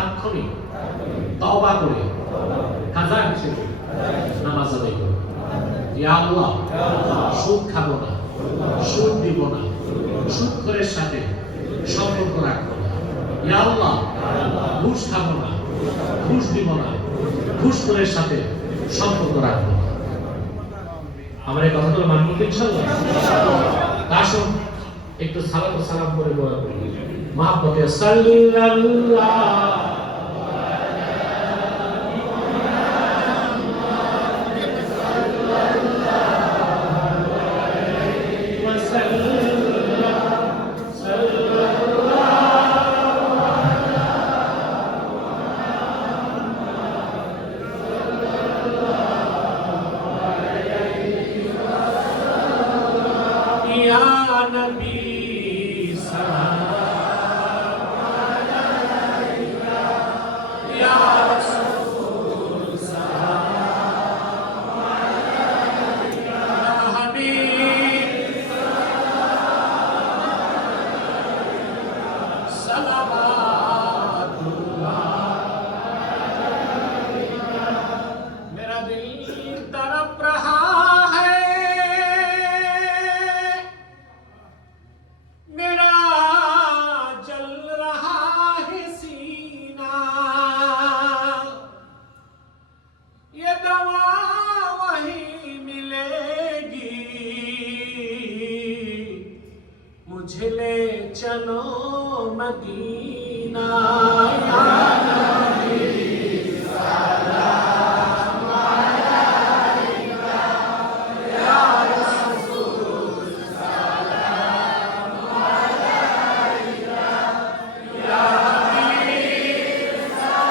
তাৎক্ষণিক তওবা করে কাজা হিসেবে নামাজ আদায় করব। ইয়া আল্লাহ, সুদ খাবো না, সুদ দিব না, সুদখোরের সাথে সম্পর্ক রাখবো না। ইয়া আল্লাহ, ঘুষ খাবো না, ঘুষ দিব না, ঘুষখোরের সাথে সম্পর্ক রাখবো না। আমার এই কথাগুলো মানবো তো ইনশাআল্লাহ? আসুন একটু সালাম করে বলা মহাব্বতে সাল্লাল্লাহু